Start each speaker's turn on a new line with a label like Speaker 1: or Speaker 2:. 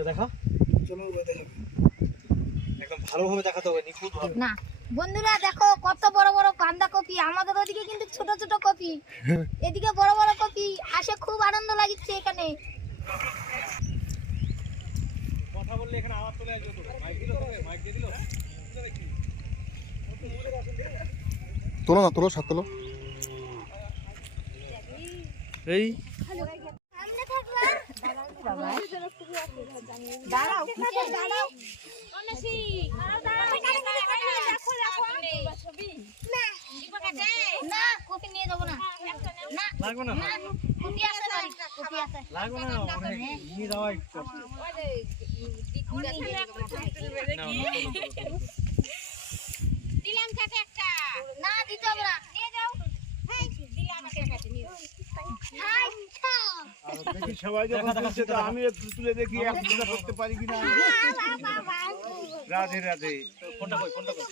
Speaker 1: এগুলো দেখো
Speaker 2: চলো দেখাবে।
Speaker 1: একদম ভালোভাবে দেখাতে হবে নিখুঁত ভাবে।
Speaker 3: না বন্ধুরা দেখো কত বড় বড় পান্ডা কপি আমাদের ওদিকে কিন্তু ছোট ছোট কপি। এদিকে বড় বড় কপি আসে খুব আনন্দ লাগছে এখানে।
Speaker 1: কথা বললে এখানে আওয়াজ চলে আসবে তো। মাইক দিল মাইক দিয়ে দিল?
Speaker 4: তোলো না তোলো সাত তোলো। এই
Speaker 3: দাঁড়াও দাঁড়াও। না। কপি নিয়ে যাব না। না।
Speaker 1: লাগবে না?
Speaker 3: কপি আছে কপি আছে।
Speaker 1: লাগবে না নিয়ে যাওয়া একটু।
Speaker 3: দিলাম কাটে একটা না দিতে হবে না নিয়ে যাও দিলাম কাটে নিয়ে হাই
Speaker 2: দেখি সবাই যখন তুলছে তো আমি একটু তুলে দেখি এক দুটা করতে পারি কিনা। রাধে রাধে।
Speaker 1: ফোনটা কই ফোনটা কই?